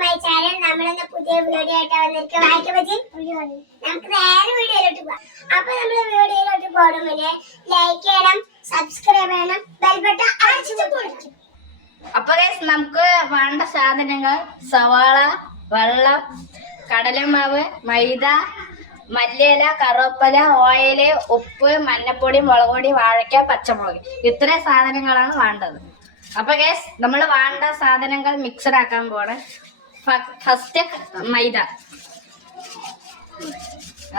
My channel. നമ്മളിന്ന് പുതിയ video ആയിട്ട് വന്നിരിക്കുക. നമുക്ക് നേരെ വീഡിയോയിലോട്ട് പോകാം. അപ്പൊ നമ്മൾ വീഡിയോയിലോട്ട് പോകുമ്പോൾ ലൈക്ക് ചെയ്യണം, സബ്സ്ക്രൈബ് ചെയ്യണം, ബെൽ ബട്ടൺ അടിച്ചു കൊടുക്കണം. അപ്പൊ നമുക്ക് വേണ്ട സാധനങ്ങൾ സവാള, വെള്ളം, കടലമാവ്, മൈദ, മല്ലിയില, കറുവപ്പല, ഓയില്, ഉപ്പ്, മഞ്ഞപ്പൊടി, മുളക് പൊടി, വാഴയ്ക്ക, പച്ചമുളക്. ഇത്രയും സാധനങ്ങളാണ് വേണ്ടത്. അപ്പൊ ഗൈസ് നമ്മൾ വേണ്ട സാധനങ്ങൾ മിക്സഡ് ആക്കാൻ പോണേ. ഫസ്റ്റ് മൈദ,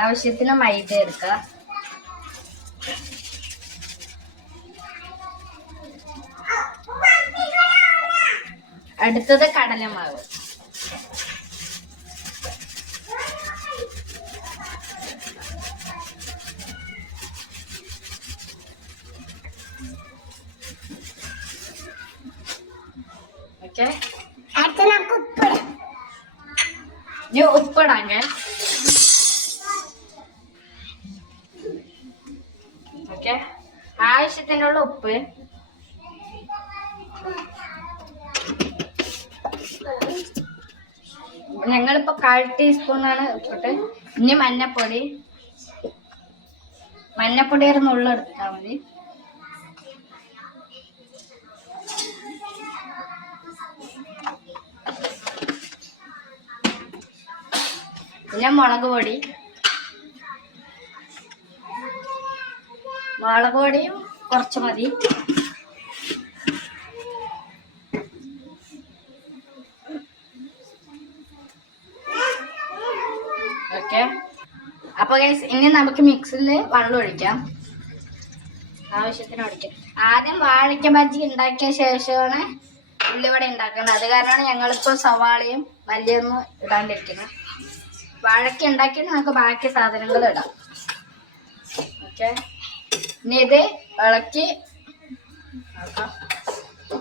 ആവശ്യത്തിന് മൈദ എടുക്കുക. അടുത്തത് കടലമാവ്, ഓക്കെ. അടുത്ത നമുക്ക് ഉപ്പിടാം. ഉപ്പിടാങ്ക. ഓക്കെ, ആവശ്യത്തിനുള്ള ഉപ്പ്. ഞങ്ങളിപ്പോ 1/4 ടീസ്പൂണാണ് ഇട്ടിട്ട്. ഇനി മഞ്ഞപ്പൊടി ഒരു നുള്ളെടുത്താൽ മതി. പിന്നെ മുളക് പൊടിയും കുറച്ച് മതി. ഓക്കെ. അപ്പൊ ഗൈസ് ഇനി നമുക്ക് മിക്സിയിൽ വെള്ളം ഒഴിക്കാം. ആവശ്യത്തിന് ഒഴിക്കാം. ആദ്യം വാഴയ്ക്ക ബജ്ജി ഉണ്ടാക്കിയ ശേഷമാണ് ഉള്ളിവട ഉണ്ടാക്കുന്നത്. അത് കാരണമാണ് ഞങ്ങളിപ്പോൾ സവാളയും മല്ലിയൊന്നും ഇടാണ്ടിരിക്കുന്നത്. വാഴയ്ക്ക ഉണ്ടാക്കിയിട്ട് നമുക്ക് ബാക്കി സാധനങ്ങൾ ഇടാം. ഓക്കെ, ഇനി ഇത് ഇളക്കി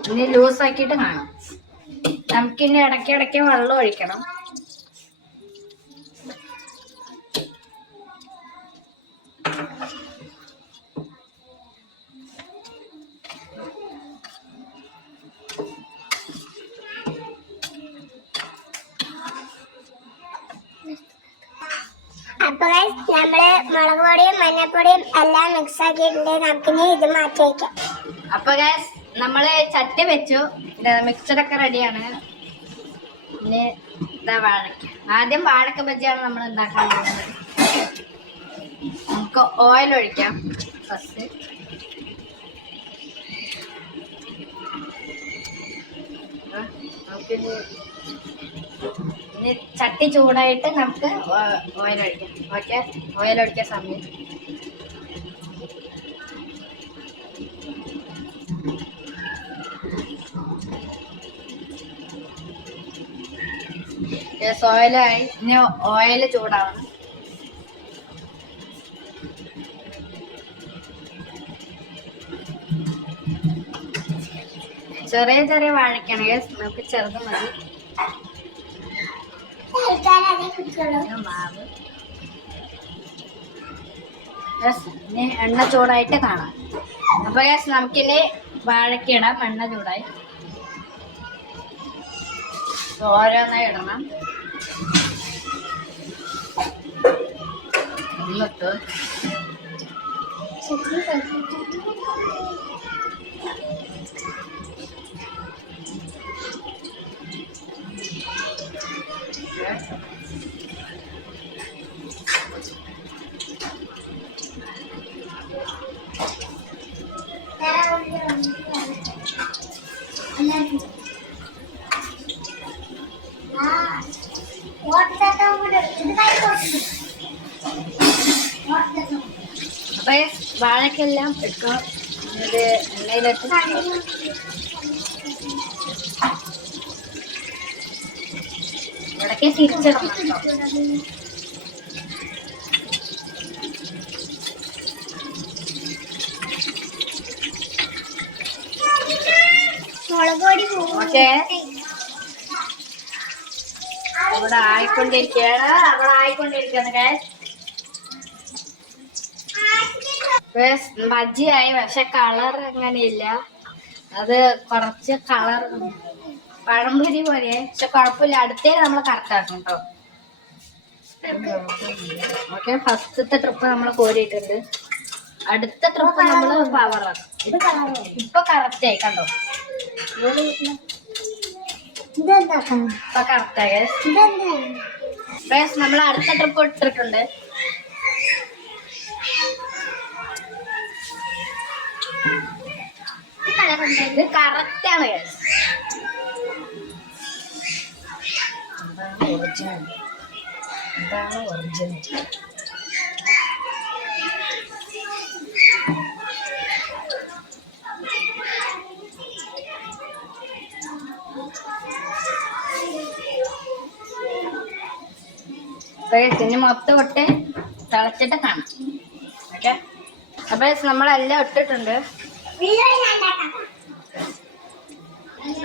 ഇനി ലൂസാക്കിയിട്ട് കാണാം. നമുക്കിനി ഇടയ്ക്കിടയ്ക്ക് വെള്ളം ഒഴിക്കണം. അപ്പൊ നമ്മള് മുളക് പൊടിയും മഞ്ഞപ്പൊടിയും എല്ലാം മിക്സ് ആക്കിയിട്ടുണ്ട്. നമുക്കിനി ഇത് മാറ്റി വയ്ക്കാം. അപ്പൊ ഗൈസ് നമ്മള് ചട്ടി വെച്ചു. മിക്സഡൊക്കെ റെഡിയാണ്. ഇനി ഇതാ വാഴയ്ക്ക. ആദ്യം വാഴക്ക ബജ്ജിയാണ് നമ്മൾ ഉണ്ടാക്കാൻ പോകുന്നത്. നമുക്ക് ഓയിൽ ഒഴിക്കാം ഫസ്റ്റ്. നമുക്കിനി ചട്ടി ചൂടായിട്ട് നമുക്ക് ഓയിൽ ഒഴിക്കാം. ഓക്കെ, ഓയിൽ ഒഴിക്കാൻ സമയം. ഓയിലായി. ഇനി ഓയിൽ ചൂടാവണം. ചെറിയ വാഴയ്ക്കാണ്. നമുക്ക് ചെറുത് മതി. മാവ് ഇനി എണ്ണ ചൂടായിട്ട് കാണാം. അപ്പൊ നമുക്കിനി വാഴയ്ക്ക ഇടാം. എണ്ണ ചൂടായി. ഓരോന്നായി ഇടണം. എന്നിട്ട് അപ്പൊ വാഴക്കെല്ലാം എടുക്കാം. ഇത് എണ്ണയിലിട്ട് ഇടയ്ക്ക് തിരിച്ചിടണം. ഓക്കെ, അവിടെ ആയിക്കൊണ്ടിരിക്കുകയാണ്. ബജ്ജിയായി, പക്ഷെ കളർ അങ്ങനെയില്ല. അത് കുറച്ച് കളർ പഴംപൊരി പോലെ, പക്ഷെ കുഴപ്പമില്ല. അടുത്തേക്ക് നമ്മൾ കറക്റ്റാക്കും കേട്ടോ. ഓക്കെ, ഫസ്റ്റത്തെ ട്രിപ്പ് നമ്മൾ കോരിയിട്ടുണ്ട്. അടുത്ത ട്രിപ്പ് നമ്മൾ പവറാക്കും. ഇപ്പൊ കറക്റ്റ് ആയി കണ്ടോ, ഇപ്പൊ കറക്റ്റായി. നമ്മൾ അടുത്ത ട്രിപ്പ് ഇട്ടിട്ടുണ്ട്. ഇത് കറക്റ്റ് ആണ്. ഒറിജിനൽ, ഇതാണ് ഒറിജിനൽ. ഇനി മൊത്തം ഇട്ട് തിളച്ചിട്ട് കാണാം. ഓക്കെ, അപ്പൊ നമ്മളെല്ലാം ഇട്ടിട്ടുണ്ട്.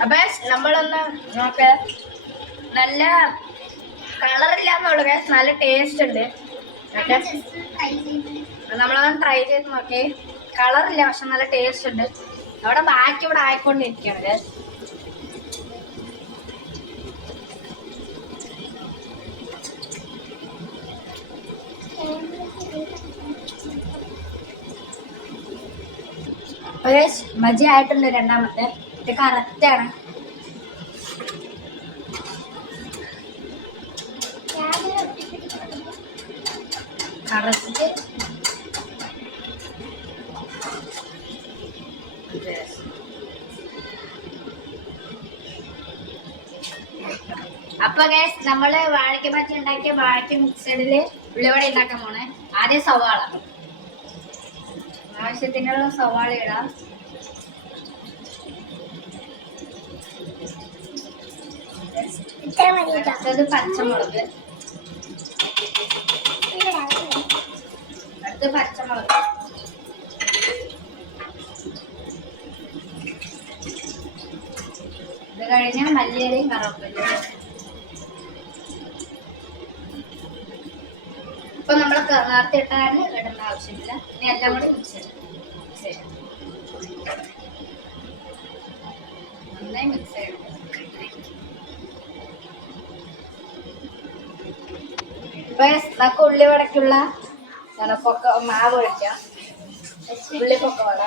അപ്പൊ നമ്മളൊന്ന് നോക്ക്, നല്ല കളറില്ലാന്നുള്ളു, നല്ല ടേസ്റ്റ് ഉണ്ട്. ഓക്കെ, നമ്മളതൊന്ന് ട്രൈ ചെയ്ത് നോക്കി. കളറില്ല, പക്ഷെ നല്ല ടേസ്റ്റ് ഉണ്ട്. അവിടെ ബാക്കി ഇവിടെ ആയിക്കൊണ്ടിരിക്കുകയാണ്. മജി ആയിട്ടുണ്ട് രണ്ടാമത്തെ. ഇത് കറക്റ്റാണ്. കറക്റ്റ് അപ്പൊ ഗൈസ്, നമ്മള് വാഴയ്ക്ക ബജി ഉണ്ടാക്കിയ വാഴയ്ക്ക മിക്സഡില് ഉള്ളിവട ഉണ്ടാക്കാൻ പോണേ. ആദ്യം സവാള, ആവശ്യത്തിനുള്ള സവാള ഇടാം. അടുത്തത് പച്ചമുളക്, അടുത്ത് പച്ചമുളക്, ഇത് കഴിഞ്ഞാൽ മല്ലിയിലയും കറിവേപ്പിലയും. ഇപ്പൊ നമ്മൾ നേരത്തെ ഇട്ടാണ് ഇടേണ്ട ആവശ്യമില്ല. ഇനി എല്ലാം കൂടി മിക്സ് ചെയ്യാം. നന്നായി മിക്സ് ചെയ്യണം. ഇപ്പൊ നമുക്ക് ഉള്ളിവടക്കുള്ള മാവ് ഒഴിക്കാം. ഉള്ളിപ്പൊക്കവട,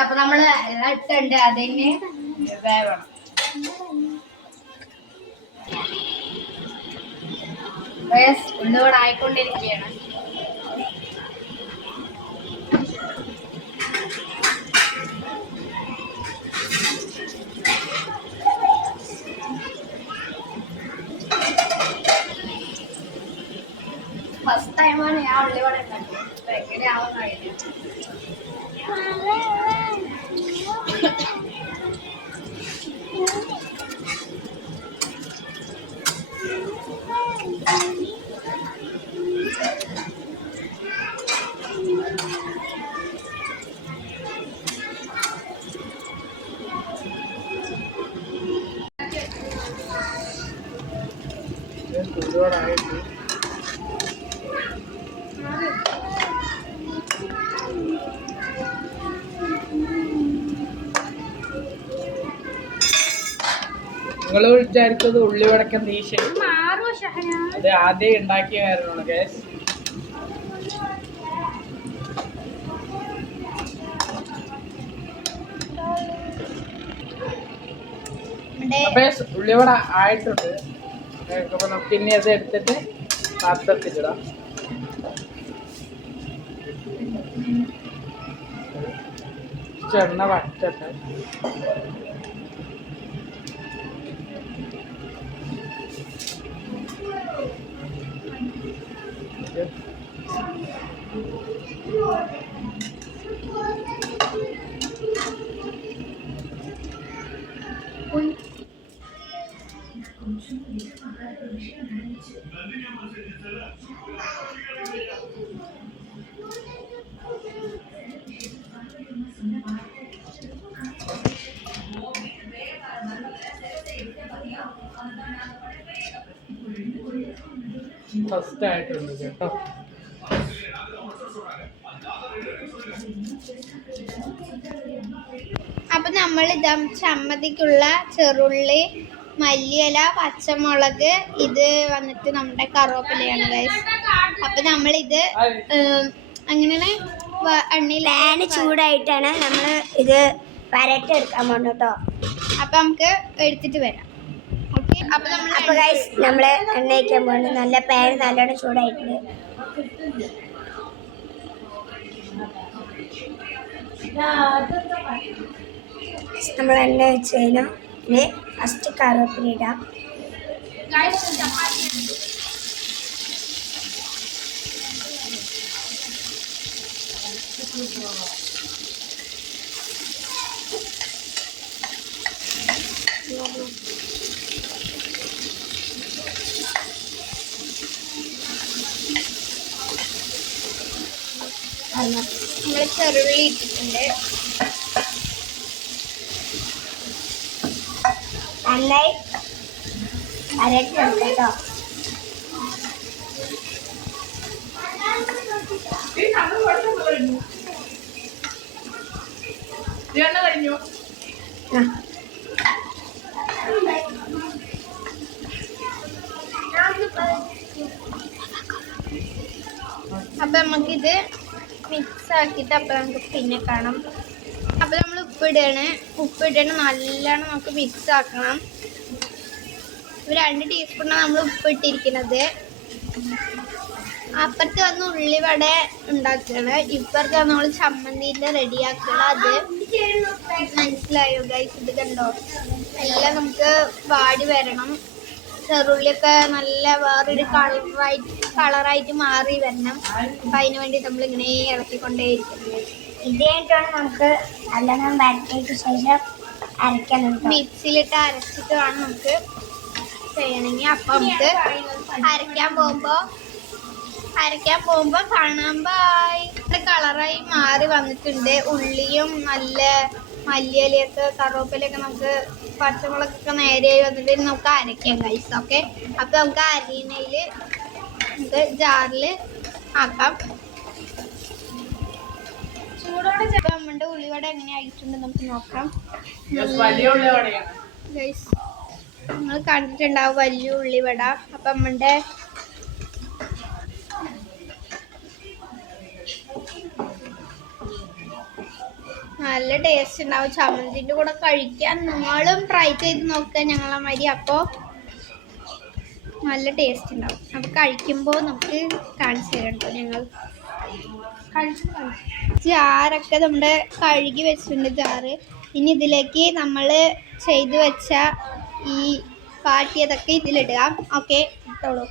അപ്പൊ നമ്മള് എല്ലാം ഇട്ടുണ്ട്. അതിന് വേവണം. ഉള്ളിവട ആയിക്കൊണ്ടിരിക്കുകയാണ്. ഫസ്റ്റ് ടൈമാണ് ഞാൻ ഉള്ളിവട ഉണ്ടാക്കിയത്. എങ്ങനെയാവുന്ന ഐഡിയ. നിങ്ങൾ വിചാരിച്ചത് ഉള്ളിവടക്കം നീശ അത് ആദ്യം ഉണ്ടാക്കിയ കാര്യമാണ് ഗൈസ്. അപ്പൊ ഉള്ളിവട ആയിട്ടുണ്ട്. അപ്പൊ നമുക്ക് ഇനി അത് എടുത്തിട്ട് പാത്രത്തിലിടാം. എണ്ണ വറ്റട്ടെ. ഫസ്റ്റ് ആയിട്ടുണ്ട് കേട്ടോ. അപ്പൊ നമ്മൾ ഇതാ ചമ്മന്തിക്കുള്ള ചെറുള്ളി, മല്ലിയില, പച്ചമുളക്, ഇത് വന്നിട്ട് നമ്മുടെ കറിവേപ്പിലയാണ് ഗൈസ്. അപ്പൊ നമ്മളിത് അങ്ങനെ പാന് ചൂടായിട്ടാണ് നമ്മൾ ഇത് വരട്ടെടുക്കാൻ പോകുന്നത് കേട്ടോ. അപ്പൊ നമുക്ക് എടുത്തിട്ട് വരാം. ഓക്കെ, അപ്പൊ ഗൈസ് നമ്മള് എണ്ണ വയ്ക്കാൻ പോകുന്നത്. നല്ല പാൻ നല്ലോണം ചൂടായിട്ടുണ്ട്. നമ്മൾ എണ്ണ വെച്ച് കഴിഞ്ഞാൽ ഇനി ഫസ്റ്റ് കറിവേപ്പില ഇടാം. നമ്മൾ ചെറുള്ളി ഇട്ടിട്ടുണ്ട്. നന്നായി അരട്ടെടുക്കാം കേട്ടോ. അപ്പൊ നമുക്കിത് മിക്സ് ആക്കിയിട്ട് അപ്പൊ നമുക്ക് പിന്നെ കാണാം. അപ്പൊ നമ്മൾ ഉപ്പിടണം നല്ലോണം നമുക്ക് മിക്സ് ആക്കണം. 2 ടീസ്പൂണാണ് നമ്മൾ ഉപ്പിട്ടിരിക്കുന്നത്. അപ്പുറത്ത് വന്ന് ഉള്ളിവട ഉണ്ടാക്കുകയാണ്, ഇപ്പുറത്ത് വന്ന് നമ്മൾ ചമ്മന്തിൻ്റെ റെഡിയാക്കണം. അത് മനസ്സിലായോ ഗൈസ്? ഇത് കണ്ടോ, എല്ലാം നമുക്ക് വാടി വരണം. ചെറുള്ളിയൊക്കെ നല്ല വേറൊരു കളറായിട്ട് മാറി വരണം. അപ്പം അതിന് വേണ്ടി നമ്മളിങ്ങനെ ഇളക്കിക്കൊണ്ടേയിരിക്കും. ഇതായിട്ടാണ് നമുക്ക് നല്ലോണം വരട്ടിയതിന് ശേഷം അരയ്ക്കണം. മിക്സിയിലിട്ട് അരച്ചിട്ട് വേണം നമുക്ക് ചെയ്യണമെങ്കിൽ. അപ്പം നമുക്ക് അരയ്ക്കാൻ പോകുമ്പോൾ കാണാൻ കളറായി മാറി വന്നിട്ടുണ്ട്. ഉള്ളിയും നല്ല മല്ലിയിലയൊക്കെ കറിവേപ്പിലയൊക്കെ നമുക്ക് പച്ചമുളകൊക്കെ നേരെയായി വന്നിട്ട് നമുക്ക് അരയ്ക്കാം ഗൈസ്. ഓക്കെ, അപ്പം നമുക്ക് അരിയണയിൽ നമുക്ക് ജാറിൽ ആക്കാം. ചൂടോടെ ചിലപ്പോൾ നമ്മുടെ ഉള്ളിവട എങ്ങനെ ആയിട്ടുണ്ട് നമുക്ക് നോക്കാം. ഗൈസ് നിങ്ങൾ കണ്ടിട്ടുണ്ടാവും വലിയ ഉള്ളിവട. അപ്പം നമ്മുടെ നല്ല ടേസ്റ്റ് ഉണ്ടാവും. ചമ്മന്തിൻ്റെ കൂടെ കഴിക്കാൻ നിങ്ങളും ട്രൈ ചെയ്ത് നോക്കുക ഞങ്ങളെ മാതിരി. അപ്പോൾ നല്ല ടേസ്റ്റ് ഉണ്ടാവും. അപ്പോൾ കഴിക്കുമ്പോൾ നമുക്ക് കാണിച്ചു തരാം കേട്ടോ. ഞങ്ങൾ ജാറൊക്കെ നമ്മുടെ കഴുകി വെച്ചിട്ടുണ്ട് ജാറ്. ഇനി ഇതിലേക്ക് നമ്മൾ ചെയ്ത് വെച്ച ഈ പാട്ടിയതൊക്കെ ഇതിലിടുക. ഓക്കെ, ഇട്ടോളൂ.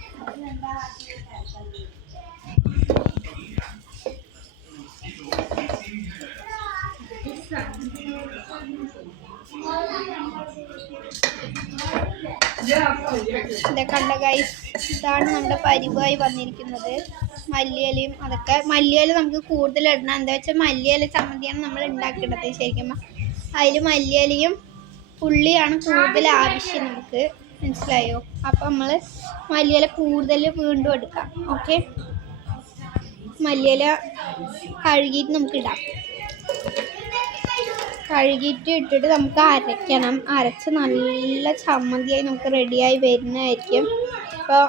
ഇതൊക്കെ ഉണ്ട് ഗൈസ്. ഇതാണ് നമ്മുടെ പരിവായി വന്നിരിക്കുന്നത്. മല്ലിയിലയും അതൊക്കെ, മല്ലിയില നമുക്ക് കൂടുതൽ ഇടണം. എന്താ വെച്ചാൽ മല്ലിയില ചമ്മന്തിയാണ് നമ്മൾ ഉണ്ടാക്കേണ്ടത്. ശരിക്കും അതിൽ മല്ലിയിലയും പുള്ളിയാണ് കൂടുതൽ ആവശ്യം നമുക്ക്, മനസ്സിലായോ? അപ്പം നമ്മൾ മല്ലിയില കൂടുതൽ വീണ്ടും എടുക്കാം. ഓക്കെ, മല്ലിയില കഴുകിയിട്ട് നമുക്ക് ഇടാം. കഴുകിയിട്ട് ഇട്ടിട്ട് നമുക്ക് അരയ്ക്കണം. അരച്ച് നല്ല ചമ്മന്തിയായി നമുക്ക് റെഡിയായി വരുന്നതായിരിക്കും. അപ്പോൾ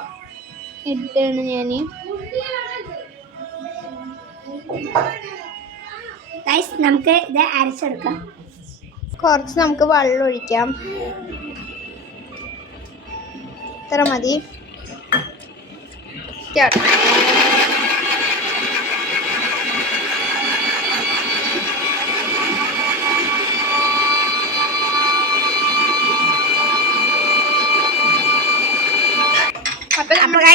ഇട്ടാണ് ഞാൻ. നമുക്ക് ഇത് അരച്ചെടുക്കാം. കുറച്ച് നമുക്ക് വെള്ളം ഒഴിക്കാം. ഇത്ര മതി. അപ്പൊ നമ്മുടെ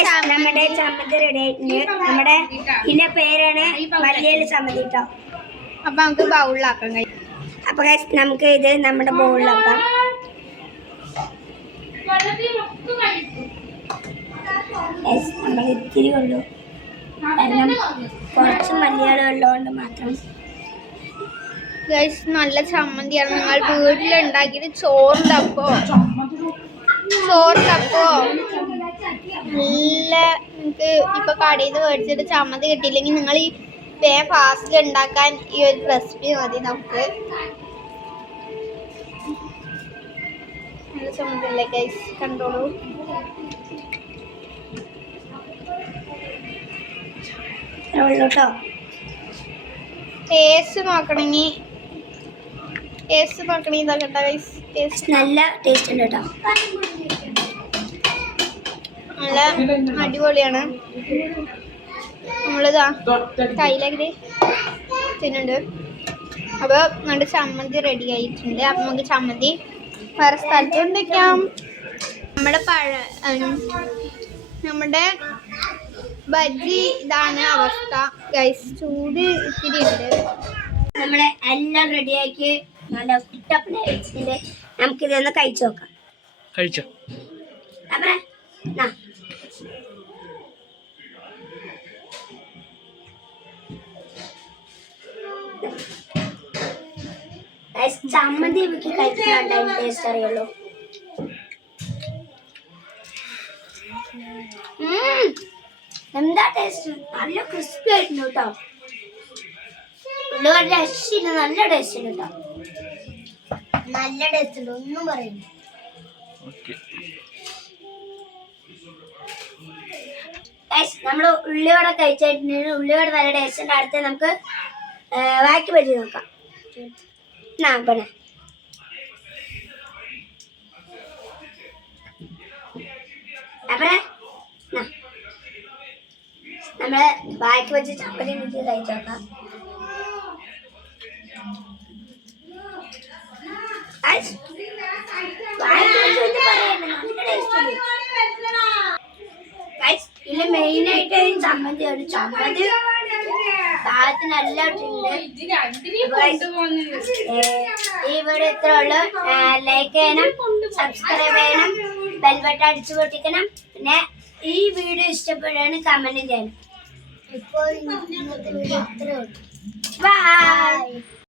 ചമ്മന്തി റെഡി ആയിട്ടുണ്ട്. നമ്മുടെ ഇതിന്റെ പേരാണ് മല്ലിയില ചമ്മന്തി കേട്ടോ. അപ്പൊ നമുക്ക് ബൗളിലാക്കാം കഴിയും. അപ്പൊ നമുക്ക് ഇത് നമ്മുടെ ബൗളിലാക്കാം. നമ്മൾ ഇത്തിരി ഉള്ളൂ, കാരണം കുറച്ച് മല്ലിയില ഉള്ളതുകൊണ്ട് മാത്രം. ഗൈസ് നല്ല ചമ്മന്തിയാണ്. നിങ്ങൾ വീട്ടിലുണ്ടാക്കിയിട്ട് ചോറിനപ്പോ നല്ല നിങ്ങൾക്ക് ഇപ്പൊ കടയിൽ നിന്ന് മേടിച്ചിട്ട് ചമ്മന്തി കിട്ടിയില്ലെങ്കിൽ നിങ്ങൾ ഈ ഫാസ്റ്റിൽ ഉണ്ടാക്കാൻ ഈ ഒരു റെസിപ്പി മതി. നമുക്ക് നല്ല ചമ്മന്തി അല്ലേ ഗൈസ്, കണ്ടോളൂ. കേട്ടോ, ടേസ്റ്റ് നോക്കണമെങ്കിൽ ഇതൊക്കെ ഗൈസ്. ടേസ്റ്റ് നല്ല ടേസ്റ്റ് ഉണ്ട് കേട്ടോ. നല്ല അടിപൊളിയാണ്. നമ്മളിതാ കയ്യിലേക്ക് തിന്നുണ്ട്. അപ്പോൾ നമ്മുടെ ചമ്മന്തി റെഡി ആയിട്ടുണ്ട്. അപ്പം നമുക്ക് ചമ്മന്തി വേറെ സ്ഥലത്ത് കൊണ്ടുവയ്ക്കാം. നമ്മുടെ ബജ്ജി ഇതാണ് അവസ്ഥ ഗൈസ്. ചൂട് ഇത്തിരി ഉണ്ട്. നമ്മളെ എല്ലാം റെഡിയാക്കി നല്ല കുട്ടപ്പന കഴിച്ചിട്ടുണ്ട്. നമുക്കിതൊന്ന് കഴിച്ചു നോക്കാം. കഴിച്ചോ? ചമ്മന്തി വെക്കി കഴിക്കാൻ ടേസ്റ്റ് അറിയുള്ളൂ. എന്താ ടേസ്റ്റ്, നല്ല ക്രിസ്പി ആയിട്ടുണ്ട് കേട്ടോ. രക്ഷയില്ല, നല്ല ടേസ്റ്റ് ഉണ്ട് കേട്ടോ. നല്ല ടേസ്റ്റ് ഉണ്ട്, ഒന്നും പറയുന്നു. നമ്മള് ഉള്ളിവട കഴിച്ചിട്ടുണ്ട്. ഉള്ളിവട നല്ല ടേസ്റ്റ് ഉണ്ട്. അടുത്ത് നമുക്ക് വാക്കി പറ്റി നോക്കാം. പിന്നെ നമ്മള് വാക്കി വെച്ച് ചപ്പലി വെച്ച് കഴിച്ചോക്കാം. ഇതില് മെയിൻ ആയിട്ട് ചമ്മന്തി ഒരു ചമ്മന്തി താഴത്തിനെല്ലാം ഈ വീഡിയോ ഇത്ര ഉള്ളു. ലൈക്ക് ചെയ്യണം, സബ്സ്ക്രൈബ് ചെയ്യണം, ബെൽ ബട്ടൺ അടിച്ചു പൊട്ടിക്കണം. പിന്നെ ഈ വീഡിയോ ഇഷ്ടപ്പെടുകയാണ് കമന്റ് ചെയ്യണം. ഇപ്പോൾ ഇന്നത്തെ വീഡിയോ ഇത്രേ ഉള്ളൂ. ബൈ.